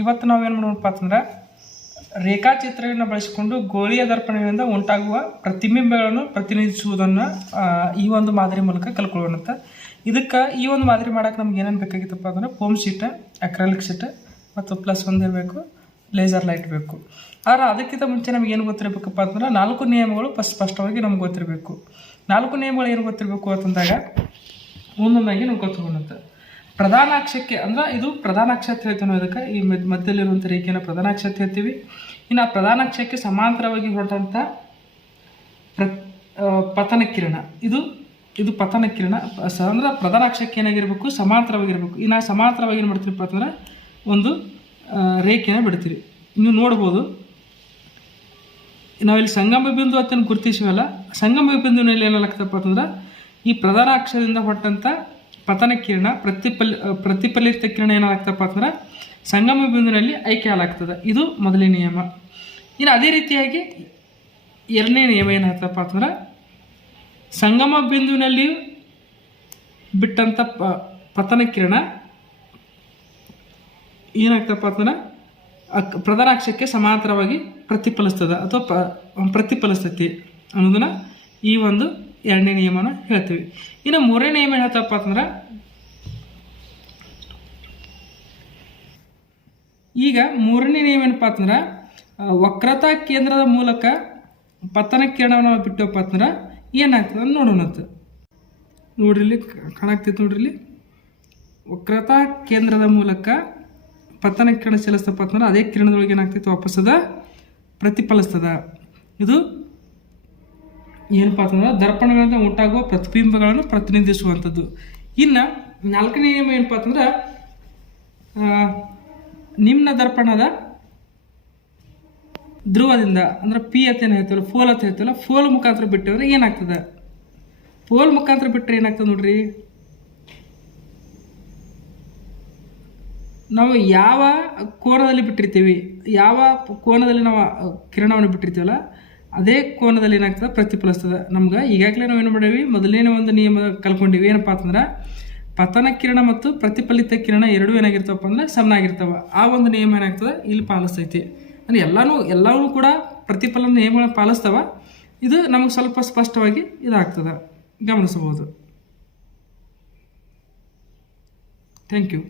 ಇವತ್ತು ನಾವೇನು ಮಾಡೋಣಪ್ಪ ಅಂತಂದ್ರೆ ರೇಖಾಚಿತ್ರಗಳನ್ನು ಬಳಸಿಕೊಂಡು ಗೋಳೀಯ ದರ್ಪಣಗಳಿಂದ ಉಂಟಾಗುವ ಪ್ರತಿಬಿಂಬಗಳನ್ನು ಪ್ರತಿನಿಧಿಸುವುದನ್ನು ಈ ಒಂದು ಮಾದರಿ ಮೂಲಕ ಕಲ್ಕೊಳ್ಳೋಣಂತ. ಇದಕ್ಕೆ ಈ ಒಂದು ಮಾದರಿ ಮಾಡೋಕೆ ನಮ್ಗೆ ಏನೇನು ಬೇಕಾಗಿತ್ತಪ್ಪ ಅಂದ್ರೆ ಫೋಮ್ ಶೀಟ್, ಅಕ್ರಾಲಿಕ್ ಶೀಟ್ ಮತ್ತು +1 ಇರಬೇಕು, ಲೇಸರ್ ಲೈಟ್ ಬೇಕು. ಆದರೆ ಅದಕ್ಕಿಂತ ಮುಂಚೆ ನಮ್ಗೆ ಏನು ಗೊತ್ತಿರಬೇಕಪ್ಪ ಅಂತಂದ್ರೆ 4 ನಿಯಮಗಳು ಸ್ಪಷ್ಟವಾಗಿ ನಮ್ಗೆ ಗೊತ್ತಿರಬೇಕು. 4 ನಿಯಮಗಳು ಏನು ಗೊತ್ತಿರಬೇಕು ಅಂತಂದಾಗ ಒಂದೊಂದಾಗಿ ನಾವು ಗೊತ್ತುಕೊಂಡಂತ. ಪ್ರಧಾನ ಅಕ್ಷಕ್ಕೆ ಅಂದ್ರೆ ಇದು ಪ್ರಧಾನ ಅಕ್ಷ ಅಂತ ಹೇಳ್ತೀವಿ ನಾವು. ಇದಕ್ಕೆ ಈ ಮಧ್ಯದಲ್ಲಿರುವಂಥ ರೇಖೆಯನ್ನು ಪ್ರಧಾನ ಅಕ್ಷ ಅಂತ ಹೇಳ್ತೀವಿ. ಇನ್ನು ಆ ಪ್ರಧಾನ ಅಕ್ಷಕ್ಕೆ ಸಮಾಂತರವಾಗಿ ಹೊರಟಂಥ ಪತನ ಕಿರಣ, ಇದು ಪತನ ಕಿರಣ ಅಂದ್ರೆ ಪ್ರಧಾನ ಅಕ್ಷಕ್ಕೆ ಏನಾಗಿರ್ಬೇಕು, ಸಮಾಂತರವಾಗಿರ್ಬೇಕು. ಇನ್ನು ಸಮಾಂತರವಾಗಿ ಏನು ಮಾಡ್ತೀರಪ್ಪ ಅಂತಂದ್ರೆ ಒಂದು ರೇಖೆನ ಬಿಡ್ತೀವಿ. ನೀವು ನೋಡ್ಬೋದು, ನಾವಿಲ್ಲಿ ಸಂಗಮ ಬಿಂದು ಅಂತ ಗುರುತಿಸಿವಲ್ಲ, ಸಂಗಮ ಬಿಂದುವಿನಲ್ಲಿ ಏನಾಗ್ತದಪ್ಪ ಅಂತಂದ್ರೆ ಈ ಪ್ರಧಾನ ಅಕ್ಷದಿಂದ ಹೊರಟಂಥ ಪತನ ಕಿರಣ ಪ್ರತಿಫಲಿತ ಕಿರಣ ಏನಾಗ್ತಪ್ಪ ಅಂತಂದ್ರೆ ಸಂಗಮ ಬಿಂದುವಿನಲ್ಲಿ ಆಯ್ಕೆ ಆಗಲಾಗ್ತದೆ. ಇದು ಮೊದಲನೇ ನಿಯಮ. ಇನ್ನು ಅದೇ ರೀತಿಯಾಗಿ ಎರಡನೇ ನಿಯಮ ಏನಾಗ್ತಪ್ಪ ಅಂತಂದ್ರೆ ಸಂಗಮ ಬಿಂದುವಿನಲ್ಲಿ ಬಿಟ್ಟಂಥ ಪತನ ಕಿರಣ ಏನಾಗ್ತಪ್ಪ ಅಂತಂದ್ರೆ ಪ್ರಧಾನ ಅಕ್ಷಕ್ಕೆ ಸಮಾಂತರವಾಗಿ ಪ್ರತಿಫಲಿಸ್ತದೆ ಅಥವಾ ಪ್ರತಿಫಲಿಸ್ತೈತಿ ಅನ್ನೋದನ್ನ ಈ ಒಂದು ಎರಡನೇ ನಿಯಮನ ಹೇಳ್ತೀವಿ. ಇನ್ನು ಮೂರನೇ ನಿಯಮ ಏನು ಹೇಳ್ತಪ್ಪ ಅಂತಂದ್ರೆ ಈಗ ಮೂರನೇ ನಿಯಮ ಏನಪ್ಪ ಅಂತಂದ್ರೆ ವಕ್ರತಾ ಕೇಂದ್ರದ ಮೂಲಕ ಪತನ ಕಿರಣವನ್ನು ಬಿಟ್ಟಪ್ಪ ಅಂತಂದ್ರೆ ಏನಾಗ್ತದೆ ಅಂತ ನೋಡೋಣಂತ. ನೋಡ್ರಿ ಇಲ್ಲಿ ಕಾಣಾಗ್ತೈತೆ, ನೋಡ್ರಿ ಇಲ್ಲಿ ವಕ್ರತಾ ಕೇಂದ್ರದ ಮೂಲಕ ಪತನ ಕಿರಣ ಚಲಿಸ್ತಪ್ಪ ಅಂತಂದ್ರೆ ಅದೇ ಕಿರಣದೊಳಗೆ ಏನಾಗ್ತೈತೆ ವಾಪಸ್ಸದ ಪ್ರತಿಫಲಿಸ್ತದ. ಇದು ಏನಪ್ಪ ಅಂತಂದ್ರೆ ದರ್ಪಣಗಳಿಂದ ಉಂಟಾಗುವ ಪ್ರತಿಬಿಂಬಗಳನ್ನು ಪ್ರತಿನಿಧಿಸುವಂಥದ್ದು. ಇನ್ನು ನಾಲ್ಕನೇ ನಿಯಮ ಏನಪ್ಪ ಅಂತಂದ್ರೆ ನಿಮ್ನ ದರ್ಪಣದ ಧ್ರುವದಿಂದ ಅಂದ್ರೆ ಪಿ ಅಂತ ಏನು ಹೇಳ್ತೀವಲ್ಲ, ಫೋಲ್ ಅಂತ ಹೇಳ್ತೀವಲ್ಲ, ಫೋಲ್ ಮುಖಾಂತರ ಬಿಟ್ಟಂದ್ರೆ ಏನಾಗ್ತದೆ, ಫೋಲ್ ಮುಖಾಂತರ ಬಿಟ್ಟರೆ ಏನಾಗ್ತದೆ ನೋಡ್ರಿ, ನಾವು ಯಾವ ಕೋನದಲ್ಲಿ ಬಿಟ್ಟಿರ್ತೀವಿ, ಯಾವ ಕೋನದಲ್ಲಿ ನಾವು ಕಿರಣವನ್ನು ಬಿಟ್ಟಿರ್ತೀವಲ್ಲ ಅದೇ ಕೋನದಲ್ಲಿ ಏನಾಗ್ತದೆ ಪ್ರತಿಫಲಿಸ್ತದೆ. ನಮ್ಗೆ ಈಗಾಗಲೇ ನಾವು ಏನು ಮಾಡೀವಿ, ಮೊದಲನೇ ಒಂದು ನಿಯಮ ಕಲ್ಕೊಂಡಿವಿ. ಏನಪ್ಪ ಅಂತಂದ್ರೆ ಪತನ ಕಿರಣ ಮತ್ತು ಪ್ರತಿಫಲಿತ ಕಿರಣ ಎರಡೂ ಏನಾಗಿರ್ತಾವಪ್ಪ ಅಂದ್ರೆ ಸಮನಾಗಿರ್ತಾವೆ. ಆ ಒಂದು ನಿಯಮ ಏನಾಗ್ತದೆ ಇಲ್ಲಿ ಪಾಲಿಸ್ತೈತಿ. ಅಂದರೆ ಎಲ್ಲವೂ ಕೂಡ ಪ್ರತಿಫಲನ ನಿಯಮಗಳನ್ನ ಪಾಲಿಸ್ತಾವ. ಇದು ನಮಗೆ ಸ್ವಲ್ಪ ಸ್ಪಷ್ಟವಾಗಿ ಇದಾಗ್ತದೆ, ಗಮನಿಸಬಹುದು. Thank you.